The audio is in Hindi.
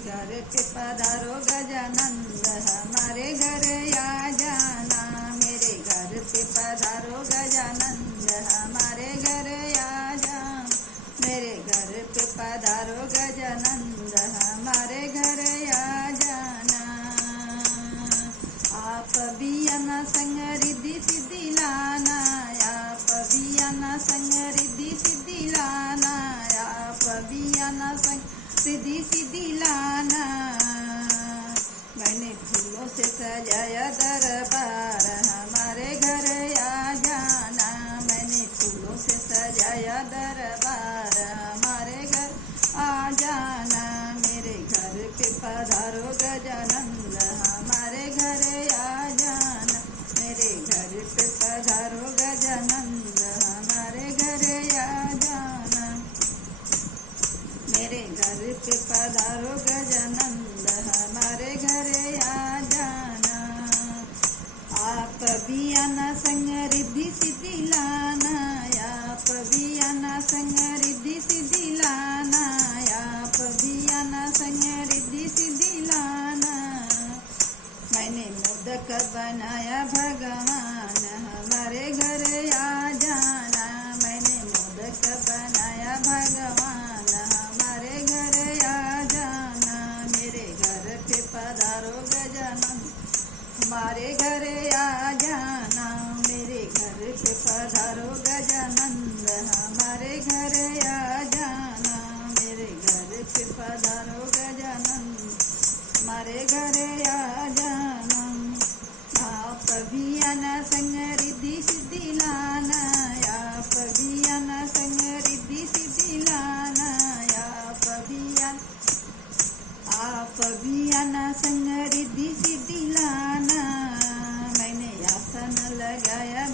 घर पे पधारो गजानंद, हमारे घर आ जाना। मेरे घर पे पधारो गजानंद, हमारे घर आ जाना। मेरे घर पे पधारो गजानंद, हमारे घर आ जाना। आप भी आना संग रिद्धि सिद्धि लाना, आप भी आना संग रिद्धि सिद्धि लाना, आप भी आना संग रिद्धि सिद्धि लाना। मैंने फूलों से सजाया दरबार, हमारे घर आ जाना। मैंने फूलों से सजाया दरबार, हमारे घर आ जाना। मेरे घर पे पधारो गजानंद, हमारे घर आ जाना। मेरे घर पे पधारो गजानंद, हमारे घर आ जाना। मेरे घर पे पधारो गजानंद, हमारे घर आ जाना। आप भी आना संग रिद्धि सिद्धि लाना, आप भी आना संग रिद्धि सिद्धि लाना, आप भी आना संग रिद्धि सिद्धि लाना। मैंने मोदक बनाया भगवान, हमारे घर आ जाना। मैंने मोदक बनाया भगवान, हमारे घर आ जाना। मेरे घर पे पधारो गजानंद, हमारे घर आ जाना। मेरे घर पे पधारो गजानंद, हमारे घर आ जाना। मेरे घर पे पधारो गजानंद, हमारे घर आ जाना। आप भी आना संग रिद्धि सिद्धि लाना, आप भी आना संग रिद्धि सिद्धि लाना, आप भी आना संग रिद्धि सिद्धि लाना। मैंने आसन लगाया